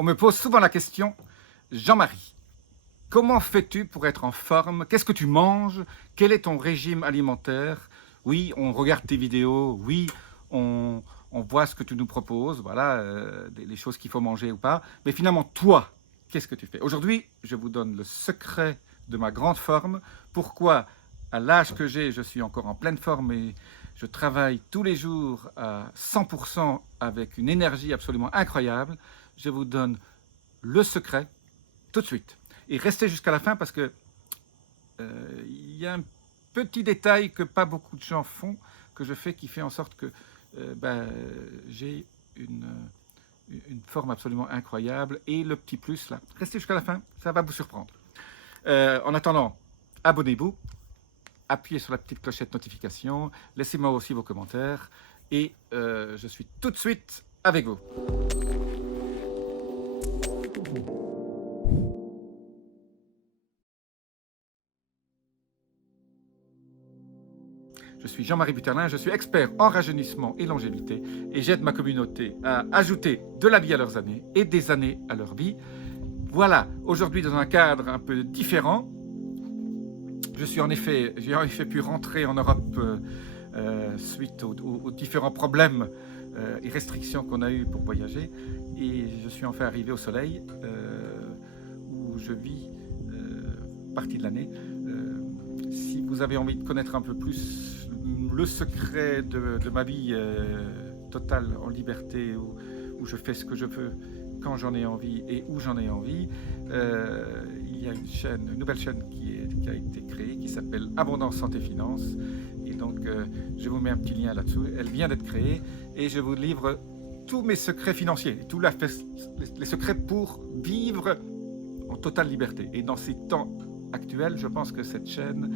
On me pose souvent la question, Jean-Marie, comment fais-tu pour être en forme? Qu'est-ce que tu manges? Quel est ton régime alimentaire? Oui, on regarde tes vidéos, oui, on voit ce que tu nous proposes, voilà, les choses qu'il faut manger ou pas. Mais finalement, toi, qu'est-ce que tu fais? Aujourd'hui, je vous donne le secret de ma grande forme. Pourquoi, à l'âge que j'ai, je suis encore en pleine forme et je travaille tous les jours à 100% avec une énergie absolument incroyable. Je vous donne le secret tout de suite. Et restez jusqu'à la fin parce que y a un petit détail que pas beaucoup de gens font, que je fais, qui fait en sorte que j'ai une forme absolument incroyable. Et le petit plus là, restez jusqu'à la fin, ça va vous surprendre. En attendant, abonnez-vous, appuyez sur la petite clochette notification, laissez-moi aussi vos commentaires et je suis tout de suite avec vous. Je suis Jean-Marie Buterlin, je suis expert en rajeunissement et longévité et j'aide ma communauté à ajouter de la vie à leurs années et des années à leur vie. Voilà, aujourd'hui dans un cadre un peu différent. J'ai en effet pu rentrer en Europe suite aux différents problèmes et restrictions qu'on a eu pour voyager. Et je suis enfin arrivé au soleil où je vis partie de l'année. Si vous avez envie de connaître un peu plus le secret de ma vie totale en liberté, où je fais ce que je veux, quand j'en ai envie et où j'en ai envie, il y a une nouvelle chaîne qui a été créée qui s'appelle Abondance Santé Finance. Et donc, je vous mets un petit lien là-dessous. Elle vient d'être créée et je vous livre tous mes secrets financiers, tous les secrets pour vivre en totale liberté. Et dans ces temps actuels, je pense que cette chaîne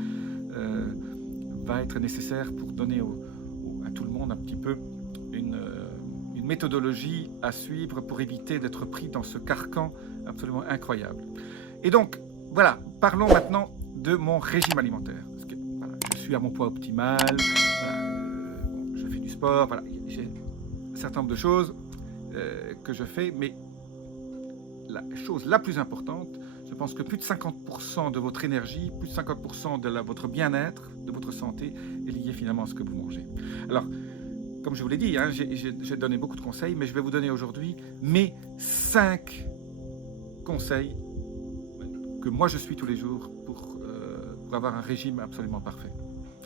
va être nécessaire pour donner à tout le monde un petit peu une méthodologie à suivre pour éviter d'être pris dans ce carcan absolument incroyable. Et donc, voilà, parlons maintenant de mon régime alimentaire. Parce que, voilà, je suis à mon poids optimal, je fais du sport, voilà, j'ai un certain nombre de choses que je fais, mais la chose la plus importante, je pense que plus de 50% de votre énergie, plus de 50% de votre bien-être, de votre santé, est lié finalement à ce que vous mangez. Alors, comme je vous l'ai dit, hein, j'ai donné beaucoup de conseils, mais je vais vous donner aujourd'hui mes 5 conseils que moi je suis tous les jours pour avoir un régime absolument parfait.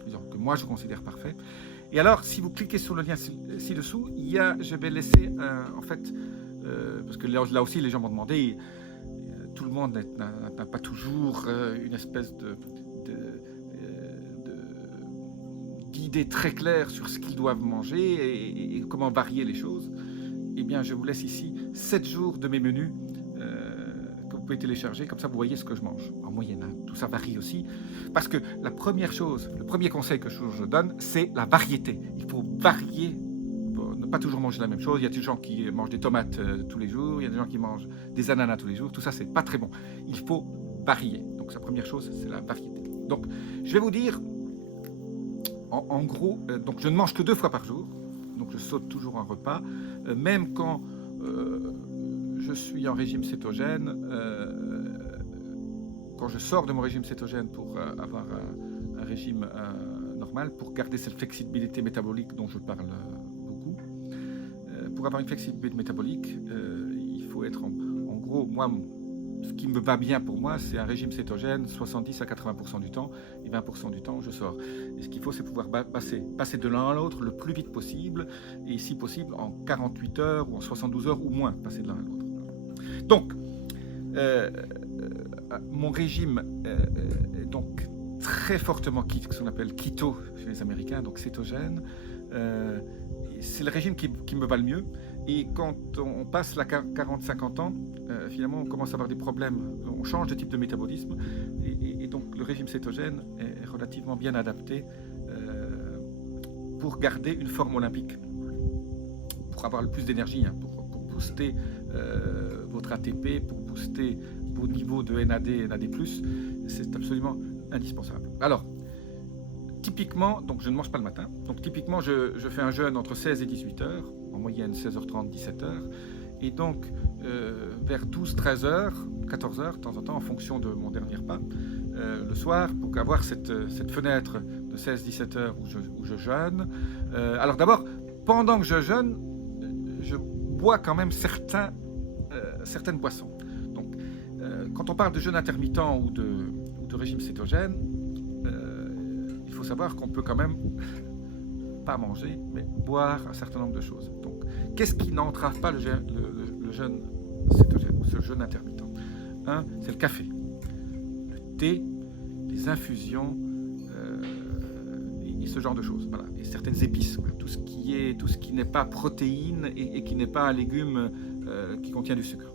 Disons, que moi je considère parfait. Et alors, si vous cliquez sur le lien ci-dessous, je vais laisser en fait, parce que là aussi les gens m'ont demandé, tout le monde n'a pas toujours une espèce d'idée très claire sur ce qu'ils doivent manger et comment varier les choses. Eh bien, je vous laisse ici 7 jours de mes menus que vous pouvez télécharger, comme ça vous voyez ce que je mange en moyenne. Hein. Tout ça varie aussi, parce que la première chose, le premier conseil que je donne, c'est la variété. Il faut varier, ne pas toujours manger la même chose. Il y a des gens qui mangent des tomates tous les jours, il y a des gens qui mangent des ananas tous les jours. Tout ça, c'est pas très bon. Il faut varier. Donc, la première chose, c'est la variété. Donc, je vais vous dire, en gros, donc je ne mange que 2 fois par jour. Donc, je saute toujours un repas, même quand je suis en régime cétogène. Quand je sors de mon régime cétogène pour avoir un régime normal, pour garder cette flexibilité métabolique dont je parle beaucoup. Pour avoir une flexibilité métabolique, il faut être en gros, moi, ce qui me va bien pour moi, c'est un régime cétogène 70 à 80% du temps, et 20% du temps, je sors. Et ce qu'il faut, c'est pouvoir passer de l'un à l'autre le plus vite possible, et si possible, en 48 heures ou en 72 heures ou moins, passer de l'un à l'autre. Donc, mon régime est donc très fortement ce qu'on appelle keto chez les Américains, donc cétogène. C'est le régime qui me va le mieux. Et quand on passe la 40-50 ans, finalement, on commence à avoir des problèmes. On change de type de métabolisme. Et donc, le régime cétogène est relativement bien adapté pour garder une forme olympique, pour avoir le plus d'énergie, hein, pour booster votre ATP, pour booster vos niveaux de NAD et NAD+. C'est absolument indispensable. Alors, typiquement, donc je ne mange pas le matin. Donc typiquement, je fais un jeûne entre 16 et 18 heures, en moyenne 16h30, 17h. Et donc, vers 12-13 heures, 14 heures de temps en temps, en fonction de mon dernier repas, le soir, pour avoir cette fenêtre de 16-17 heures où je jeûne. Alors d'abord, pendant que je jeûne, je bois quand même certaines boissons. Donc, quand on parle de jeûne intermittent ou de régime cétogène, il faut savoir qu'on peut quand même pas manger, mais boire un certain nombre de choses. Donc, qu'est-ce qui n'entrave pas le jeûne cétogène ou ce jeûne intermittent? Un, c'est le café, le thé, les infusions et ce genre de choses. Voilà. Et certaines épices, voilà. Tout ce qui n'est pas protéine et qui n'est pas un légume qui contient du sucre.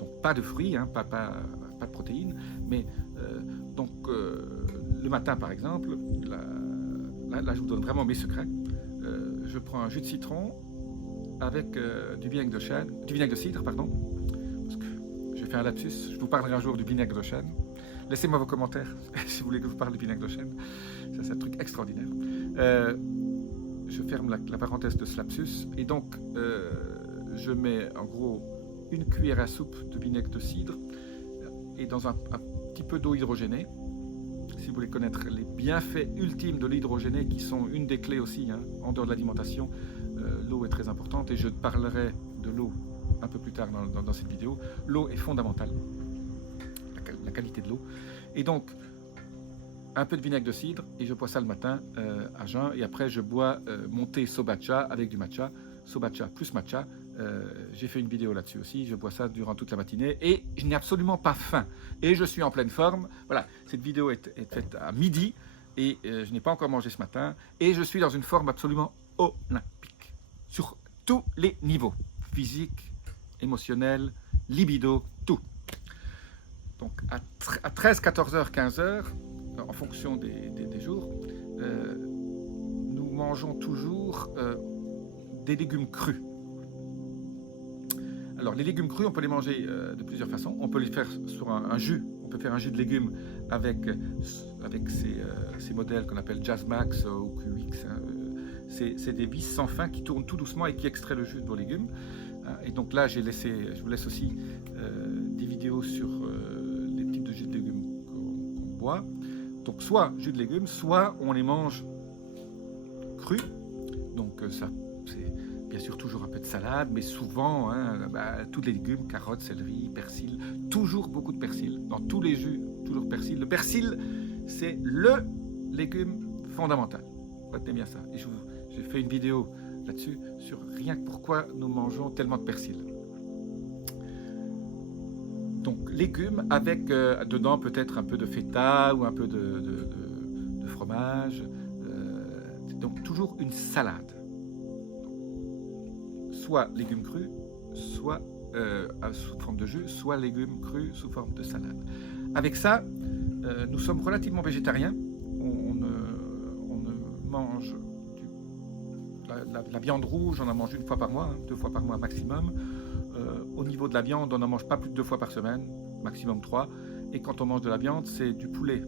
Donc pas de fruits, hein, pas de protéines, mais donc le matin par exemple, là je vous donne vraiment mes secrets. Je prends un jus de citron avec du vinaigre de cidre, pardon. Parce que j'ai fait un lapsus, je vous parlerai un jour du vinaigre de chêne. Laissez-moi vos commentaires si vous voulez que je vous parle du vinaigre de chêne. Ça, c'est un truc extraordinaire. Je ferme la parenthèse de ce lapsus. Et donc, je mets en gros une cuillère à soupe de vinaigre de cidre et dans un petit peu d'eau hydrogénée. Si vous voulez connaître les bienfaits ultimes de l'hydrogéné, qui sont une des clés aussi, hein, en dehors de l'alimentation, l'eau est très importante et je parlerai de l'eau un peu plus tard dans cette vidéo. L'eau est fondamentale, la qualité de l'eau. Et donc, un peu de vinaigre de cidre et je bois ça le matin à jeun. Et après, je bois mon thé sobacha avec du matcha. Sobacha plus matcha. J'ai fait une vidéo là-dessus aussi. Je bois ça durant toute la matinée et je n'ai absolument pas faim. Et je suis en pleine forme. Voilà, cette vidéo est faite à midi et je n'ai pas encore mangé ce matin. Et je suis dans une forme absolument olympique. Sur tous les niveaux. Physique, émotionnel, libido, tout. Donc à 13, 14 heures, 15 heures, en fonction des jours, nous mangeons toujours des légumes crus. Alors les légumes crus, on peut les manger de plusieurs façons. On peut les faire sur un jus. On peut faire un jus de légumes avec ces modèles qu'on appelle Jazzmax ou QX. Hein. C'est des vis sans fin qui tournent tout doucement et qui extraient le jus de vos légumes. Et donc là, je vous laisse aussi des vidéos sur les types de jus de légumes qu'on boit. Donc soit jus de légumes, soit on les mange crus. Donc ça, c'est bien sûr toujours un peu de salade, mais souvent, hein, tous les légumes, carottes, céleri, persil, toujours beaucoup de persil. Dans tous les jus, toujours persil. Le persil, c'est le légume fondamental. Retenez bien ça. Et j'ai fait une vidéo là-dessus sur rien que pourquoi nous mangeons tellement de persil. Donc légumes avec dedans peut-être un peu de feta ou un peu de fromage. Donc toujours une salade. Soit légumes crus, soit sous forme de jus, soit légumes crus sous forme de salade. Avec ça, nous sommes relativement végétariens. On ne mange la viande rouge, on en mange une fois par mois, hein, 2 fois par mois maximum. Au niveau de la viande, on n'en mange pas plus de 2 fois par semaine, maximum 3. Et quand on mange de la viande, c'est du poulet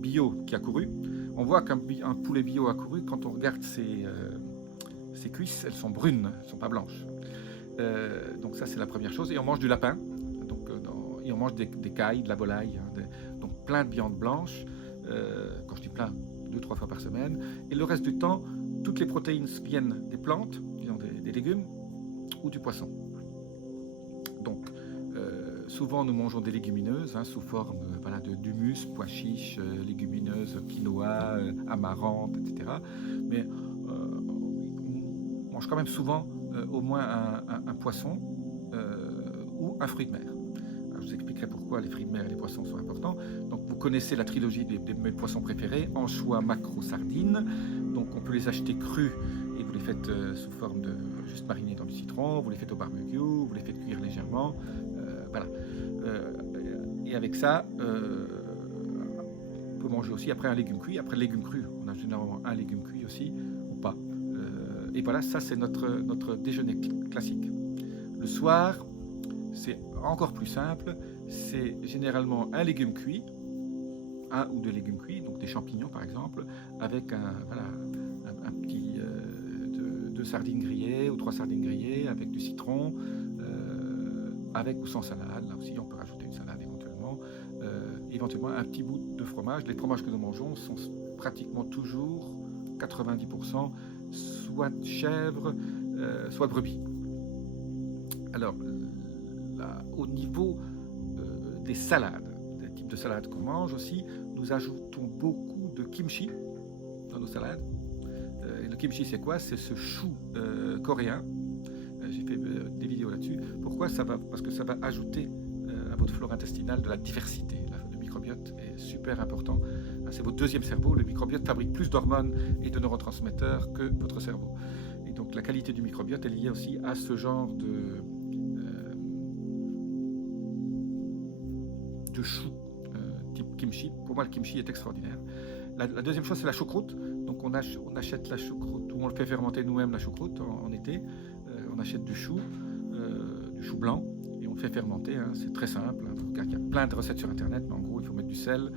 bio qui a couru. On voit qu'un poulet bio a couru, quand on regarde ses cuisses, elles sont brunes, elles ne sont pas blanches. Donc ça, c'est la première chose. Et on mange du lapin, donc, et on mange des cailles, de la volaille, hein, donc plein de viande blanche. Quand je dis plein, 2-3 fois par semaine. Et le reste du temps, toutes les protéines viennent des plantes, des légumes ou du poisson. Donc, souvent nous mangeons des légumineuses, hein, sous forme d'humus, pois chiches, légumineuses, quinoa, amaranth, etc. Mais on mange quand même souvent au moins un poisson ou un fruit de mer. Alors, je vous expliquerai pourquoi les fruits de mer et les poissons sont importants. Donc, vous connaissez la trilogie de mes poissons préférés, anchois, maquereaux, sardines. Donc, on peut les acheter crus et vous les faites sous forme de juste marinés dans du citron, vous les faites au barbecue, vous les faites cuire légèrement. Voilà. Et avec ça, on peut manger aussi après un légume cuit. Après le légume cru, on a généralement un légume cuit aussi, ou pas. Et voilà, ça c'est notre déjeuner classique. Le soir, c'est encore plus simple. C'est généralement un légume cuit, 1 ou 2 légumes cuits, donc des champignons par exemple, avec un petit 2 sardines grillées ou 3 sardines grillées avec du citron, avec ou sans salade. Là aussi, on peut rajouter une salade éventuellement. Éventuellement, un petit bout de fromage. Les fromages que nous mangeons sont pratiquement toujours 90% soit de chèvre, soit de brebis. Alors, là, au niveau des salades, des types de salades qu'on mange aussi, nous ajoutons beaucoup de kimchi dans nos salades. Et le kimchi, c'est quoi? C'est ce chou coréen. J'ai fait des vidéos là-dessus. Pourquoi? Parce que ça va ajouter à votre flore intestinale de la diversité. Le microbiote est super important. C'est votre deuxième cerveau. Le microbiote fabrique plus d'hormones et de neurotransmetteurs que votre cerveau. Et donc la qualité du microbiote est liée aussi à ce genre de chou type kimchi. Pour moi, le kimchi est extraordinaire. La deuxième chose, c'est la choucroute. Donc on achète la choucroute, ou on le fait fermenter nous-mêmes la choucroute en été. On achète du chou blanc, et on le fait fermenter. Hein. C'est très simple. Hein. Il y a plein de recettes sur Internet, mais en gros, il faut mettre du sel,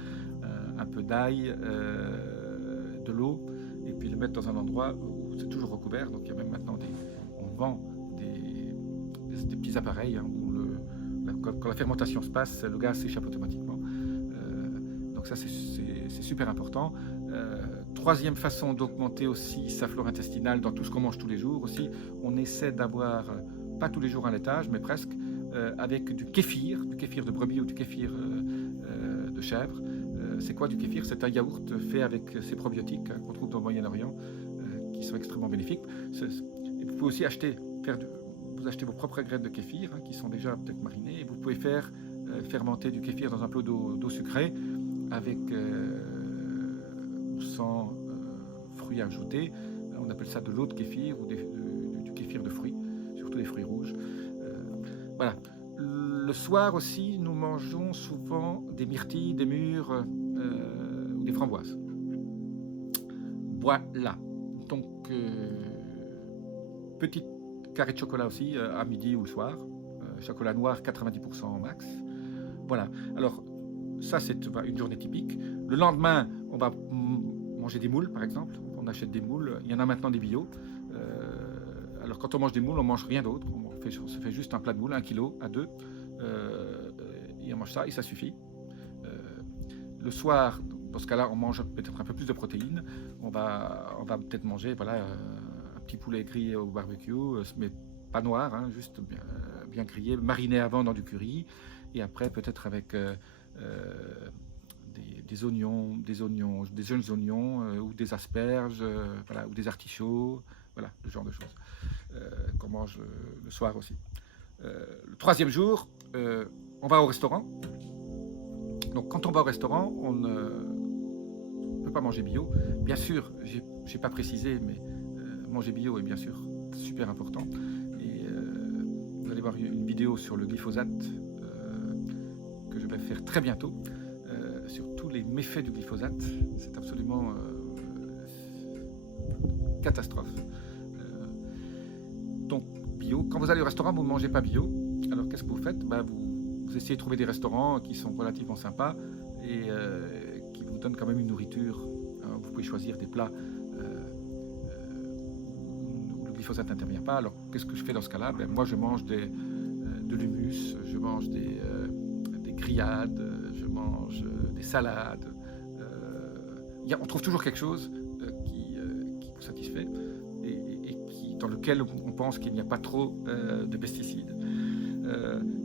un peu d'ail, de l'eau, et puis le mettre dans un endroit où c'est toujours recouvert. Donc il y a même maintenant on vend des petits appareils hein, où quand la fermentation se passe, le gaz s'échappe automatiquement. Donc ça, c'est super important. Troisième façon d'augmenter aussi sa flore intestinale dans tout ce qu'on mange tous les jours aussi, on essaie d'avoir, pas tous les jours un laitage, mais presque, avec du kéfir de brebis ou du kéfir de chèvre. C'est quoi du kéfir? C'est un yaourt fait avec ces probiotiques qu'on trouve dans le Moyen-Orient, qui sont extrêmement bénéfiques. Vous pouvez aussi vous achetez vos propres graines de kéfir qui sont déjà peut-être marinées, et vous pouvez faire fermenter du kéfir dans un peu d'eau sucrée avec sans fruits ajoutés. On appelle ça de l'eau de kéfir ou du kéfir de fruits, surtout des fruits rouges. Voilà. Le soir aussi, nous mangeons souvent des myrtilles, des mûres ou des framboises. Voilà. Donc, petite carré de chocolat aussi à midi ou le soir. Chocolat noir 90% en max. Voilà. Alors, ça, c'est une journée typique. Le lendemain, on va manger des moules, par exemple. On achète des moules. Il y en a maintenant des bio. Alors, quand on mange des moules, on mange rien d'autre. On se fait juste un plat de moules, 1 kilo à 2. Et on mange ça et ça suffit. Le soir, dans ce cas-là, on mange peut-être un peu plus de protéines. On va peut-être manger un petit poulet grillé au barbecue, mais pas noir, hein, juste bien grillé, mariné avant dans du curry. Et après, peut-être avec des jeunes oignons ou des asperges, ou des artichauts, voilà, le genre de choses qu'on mange le soir aussi. Le troisième jour, on va au restaurant. Donc quand on va au restaurant, on ne peut pas manger bio. Bien sûr, j'ai pas précisé, mais manger bio est bien sûr super important. Et vous allez voir une vidéo sur le glyphosate que je vais faire très bientôt, sur tous les méfaits du glyphosate. C'est absolument catastrophe. Donc bio, quand vous allez au restaurant, vous ne mangez pas bio. Alors qu'est-ce que vous faites? Vous essayez de trouver des restaurants qui sont relativement sympas et qui vous donnent quand même une nourriture. Vous pouvez choisir des plats où le glyphosate n'intervient pas. Alors qu'est-ce que je fais dans ce cas-là? Moi je mange de l'humus, je mange des grillades, je mange des salades. On trouve toujours quelque chose qui vous satisfait et dans lequel on pense qu'il n'y a pas trop de pesticides.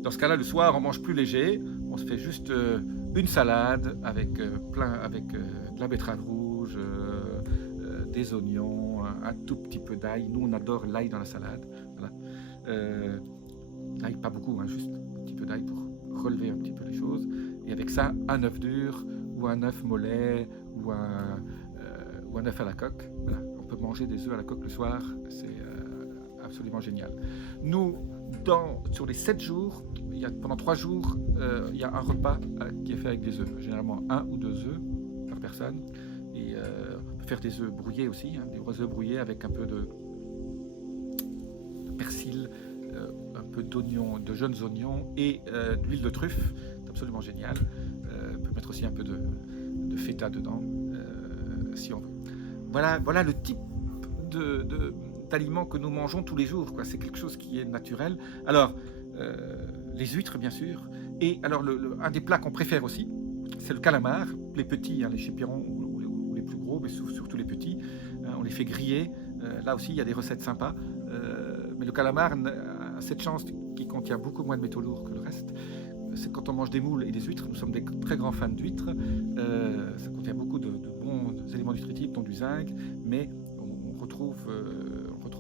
Dans ce cas-là, le soir, on mange plus léger. On se fait juste une salade avec de la betterave rouge, des oignons, un tout petit peu d'ail. Nous, on adore l'ail dans la salade. Voilà. L'ail, pas beaucoup, hein, juste un petit peu d'ail pour relever un petit peu les choses. Et avec ça, un œuf dur ou un œuf mollet ou un œuf à la coque. Voilà. On peut manger des œufs à la coque le soir. C'est absolument génial. Nous, sur les 7 jours, pendant 3 jours, il y a un repas qui est fait avec des œufs. Généralement 1 ou 2 œufs par personne. Et on peut faire des œufs brouillés aussi, hein, des gros œufs brouillés avec un peu de persil, un peu d'oignons, de jeunes oignons et d'huile de truffe. C'est absolument génial. On peut mettre aussi un peu de feta dedans, si on veut. Voilà le type d'aliments que nous mangeons tous les jours, quoi. C'est quelque chose qui est naturel. Alors, les huîtres, bien sûr. Et alors, un des plats qu'on préfère aussi, c'est le calamar. Les petits, hein, les chipirons ou les plus gros, mais surtout les petits. On les fait griller. Là aussi, il y a des recettes sympas. Mais le calamar a cette chance qui contient beaucoup moins de métaux lourds que le reste. C'est quand on mange des moules et des huîtres, nous sommes des très grands fans d'huîtres. Ça contient beaucoup de bons éléments nutritifs, dont du zinc, mais on retrouve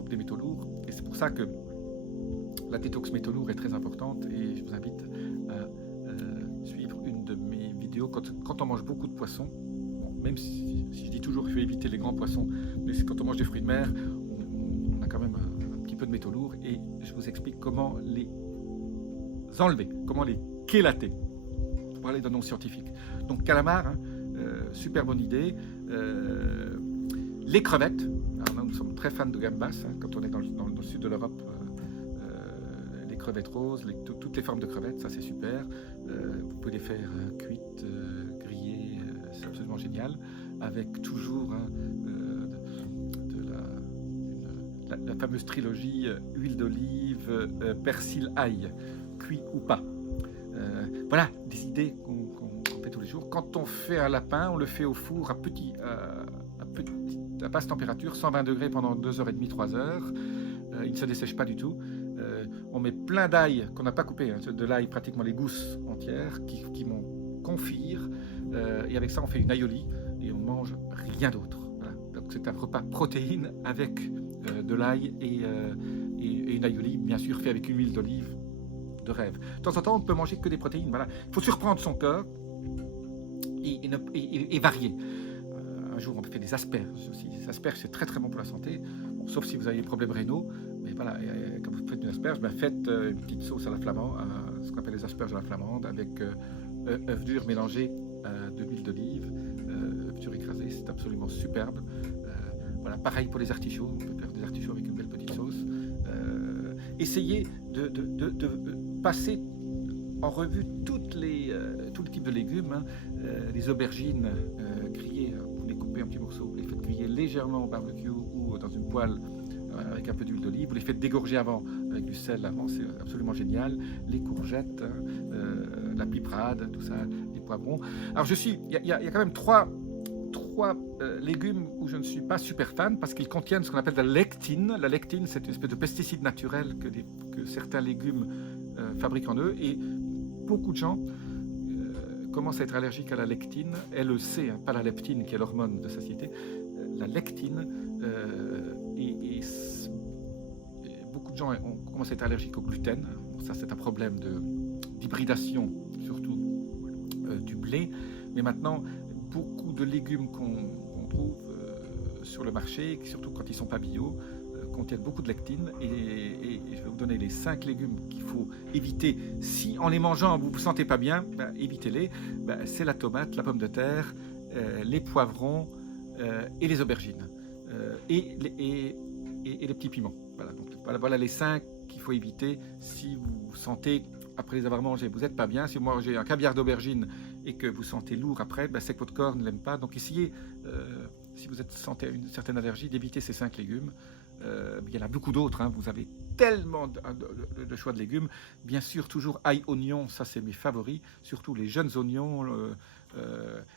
des métaux lourds. Et c'est pour ça que la détox métaux lourds est très importante. Et je vous invite à suivre une de mes vidéos quand on mange beaucoup de poissons. Bon, même si je dis toujours qu'il faut éviter les grands poissons, mais quand on mange des fruits de mer, on a quand même un petit peu de métaux lourds. Et je vous explique comment les enlever, comment les chélater, pour parler d'un nom scientifique. Donc calamar, hein, super bonne idée. Les crevettes, alors là, nous sommes très fans de gambas, hein, quand on est dans le sud de l'Europe. Les crevettes roses, toutes les formes de crevettes, ça c'est super. Vous pouvez les faire cuites, grillées, c'est absolument génial, avec toujours hein, la fameuse trilogie huile d'olive, persil, ail, cuit ou pas. Voilà, des idées qu'on fait tous les jours. Quand on fait un lapin, on le fait au four à basse température, 120 degrés pendant 2h30, 3h. Il ne se dessèche pas du tout. On met plein d'ail qu'on n'a pas coupé, hein, de l'ail pratiquement les gousses entières qui vont confire. Et avec ça, on fait une aioli et on mange rien d'autre. Voilà. Donc c'est un repas protéine avec de l'ail et une aioli, bien sûr, fait avec une huile d'olive de rêve. De temps en temps, on ne peut manger que des protéines. Voilà. Il faut surprendre son corps et varier. Un jour, on fait des asperges aussi. Les asperges, c'est très très bon pour la santé, bon, sauf si vous avez des problèmes rénaux. Mais voilà, quand vous faites une asperge, faites une petite sauce à la flamande, ce qu'on appelle les asperges à la flamande, avec œufs durs mélangés de l'huile d'olive, œufs durs écrasés, c'est absolument superbe. Voilà, pareil pour les artichauts, on peut faire des artichauts avec une belle petite sauce. Essayez de passer en revue tous les types de légumes, hein. Les aubergines grillées, vous les coupez en petits morceaux, vous les faites griller légèrement au barbecue ou dans une poêle avec un peu d'huile d'olive, vous les faites dégorger avant avec du sel avant, c'est absolument génial. Les courgettes, la piperade, tout ça, les poivrons. Alors il y a quand même trois légumes où je ne suis pas super fan parce qu'ils contiennent ce qu'on appelle la lectine. La lectine, c'est une espèce de pesticide naturel que certains légumes fabriquent en eux, et beaucoup de gens commencent à être allergiques à la lectine, LEC, hein, pas la leptine qui est l'hormone de satiété, la lectine, et beaucoup de gens commencent à être allergiques au gluten. Ça, c'est un problème d'hybridation, surtout du blé, mais maintenant beaucoup de légumes qu'on trouve sur le marché, surtout quand ils ne sont pas bio, contiennent beaucoup de lectine, et je vais vous donner les 5 légumes qu'il faut éviter. Si en les mangeant vous ne vous sentez pas bien, évitez-les. C'est la tomate, la pomme de terre, les poivrons et les aubergines, et les petits piments. Voilà, donc, voilà les 5 qu'il faut éviter si vous sentez, après les avoir mangés, vous n'êtes pas bien. Si vous mangez un caviar d'aubergine et que vous sentez lourd après, c'est que votre corps ne l'aime pas. Donc essayez, si vous sentez une certaine allergie, d'éviter ces 5 légumes. Il y en a beaucoup d'autres, hein. Vous avez tellement de choix de légumes. Bien sûr, toujours ail, oignon, ça c'est mes favoris. Surtout les jeunes oignons,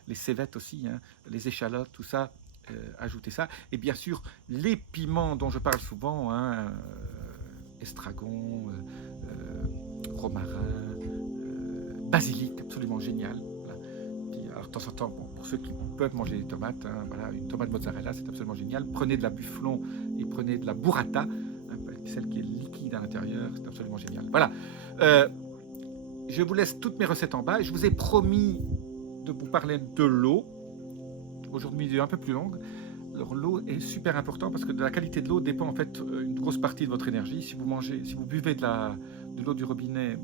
les cévettes aussi, hein, les échalotes, tout ça. Ajoutez ça. Et bien sûr, les piments dont je parle souvent, hein, estragon, romarin, basilic, absolument génial. Voilà. Puis, alors, de temps en temps, pour ceux qui peuvent manger des tomates, hein, voilà, une tomate mozzarella, c'est absolument génial. Prenez de la bufflon et prenez de la burrata, hein, celle qui est liquide à l'intérieur, c'est absolument génial. Voilà. Je vous laisse toutes mes recettes en bas. Je vous ai promis de vous parler de l'eau. Aujourd'hui, il est un peu plus longue. Alors, l'eau est super important parce que de la qualité de l'eau dépend en fait une grosse partie de votre énergie. Si vous buvez de l'eau du robinet,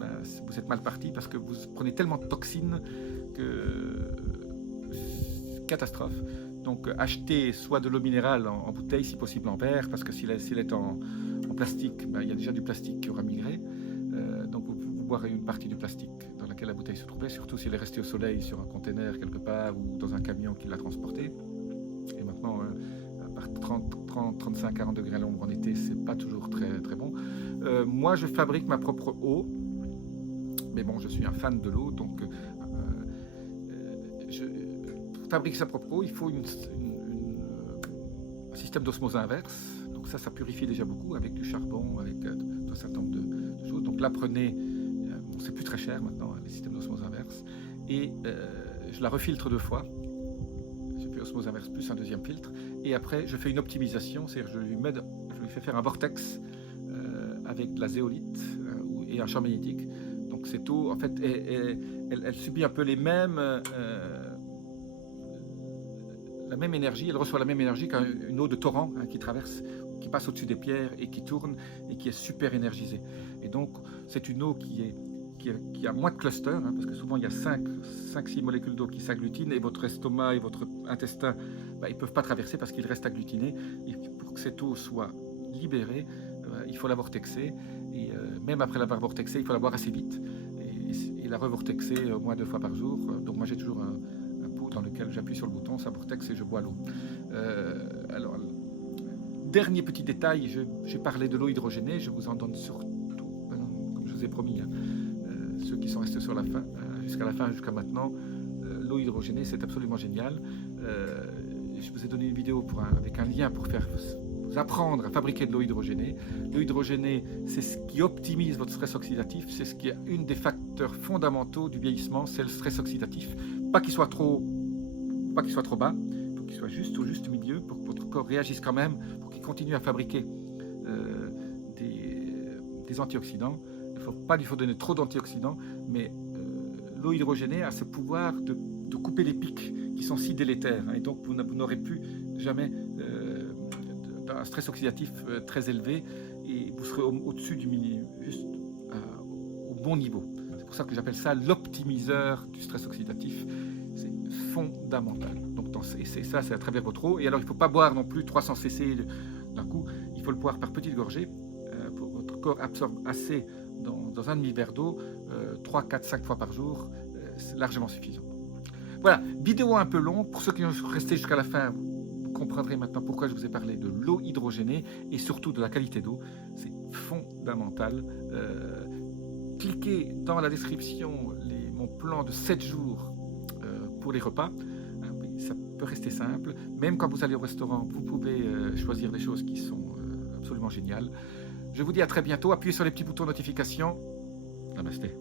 vous êtes mal parti parce que vous prenez tellement de toxines que catastrophe. Donc, achetez soit de l'eau minérale en bouteille, si possible en verre, parce que s'il est en plastique, il y a déjà du plastique qui aura migré. Donc, vous boirez une partie du plastique dans laquelle la bouteille se trouvait, surtout si elle est restée au soleil sur un conteneur quelque part ou dans un camion qui l'a transportée. Et maintenant, à part 30, 35, 40 degrés à l'ombre en été, c'est pas toujours très, très bon. Moi, je fabrique ma propre eau. mais bon, je suis un fan de l'eau, donc pour fabriquer sa propre eau, il faut un système d'osmose inverse. Donc ça purifie déjà beaucoup avec du charbon, avec tout un certain nombre de choses. Donc là, prenez, c'est plus très cher maintenant, les systèmes d'osmose inverse, et je la refiltre 2 fois. Je fais osmose inverse plus un deuxième filtre, et après je fais une optimisation, c'est-à-dire je lui fais faire un vortex avec de la zéolite et un champ magnétique. Donc cette eau, en fait, elle subit un peu la même énergie, elle reçoit la même énergie qu'une eau de torrent qui traverse, qui passe au-dessus des pierres et qui tourne et qui est super énergisée. Et donc c'est une eau qui a moins de clusters, parce que souvent il y a 5-6 molécules d'eau qui s'agglutinent et votre estomac et votre intestin, ils ne peuvent pas traverser parce qu'ils restent agglutinés. Et pour que cette eau soit libérée, il faut la vortexer. Et même après l'avoir vortexée, il faut la boire assez vite et la revortexer au moins 2 fois par jour. Donc moi j'ai toujours un pot dans lequel j'appuie sur le bouton, ça vortexe et je bois l'eau. Alors, dernier petit détail, j'ai parlé de l'eau hydrogénée, je vous en donne surtout, comme je vous ai promis, ceux qui sont restés sur la fin, jusqu'à la fin, jusqu'à maintenant, l'eau hydrogénée, c'est absolument génial. Je vous ai donné une vidéo avec un lien pour vous apprendre à fabriquer de l'eau hydrogénée. L'eau hydrogénée, c'est ce qui optimise votre stress oxydatif, c'est ce qui est un des facteurs fondamentaux du vieillissement, c'est le stress oxydatif. Pas qu'il soit trop bas, il faut qu'il soit juste au juste milieu pour que votre corps réagisse quand même, pour qu'il continue à fabriquer des antioxydants. Il lui faut donner trop d'antioxydants, mais l'eau hydrogénée a ce pouvoir de couper les pics qui sont si délétères, et donc vous n'aurez plus jamais un stress oxydatif très élevé, et vous serez au-dessus du milieu, juste au bon niveau. C'est pour ça que j'appelle ça l'optimiseur du stress oxydatif. C'est fondamental. Donc ça, c'est à travers votre eau. Et alors, il ne faut pas boire non plus 300 cc d'un coup. Il faut le boire par petites gorgées. Votre corps absorbe assez dans un demi-verre d'eau, 3, 4, 5 fois par jour. C'est largement suffisant. Voilà, vidéo un peu longue. Pour ceux qui sont restés jusqu'à la fin, vous comprendrez maintenant pourquoi je vous ai parlé de l'eau hydrogénée et surtout de la qualité d'eau. C'est fondamental. Cliquez dans la description mon plan de 7 jours pour les repas. Ça peut rester simple. Même quand vous allez au restaurant, vous pouvez choisir des choses qui sont absolument géniales. Je vous dis à très bientôt. Appuyez sur les petits boutons de notification. Namasté.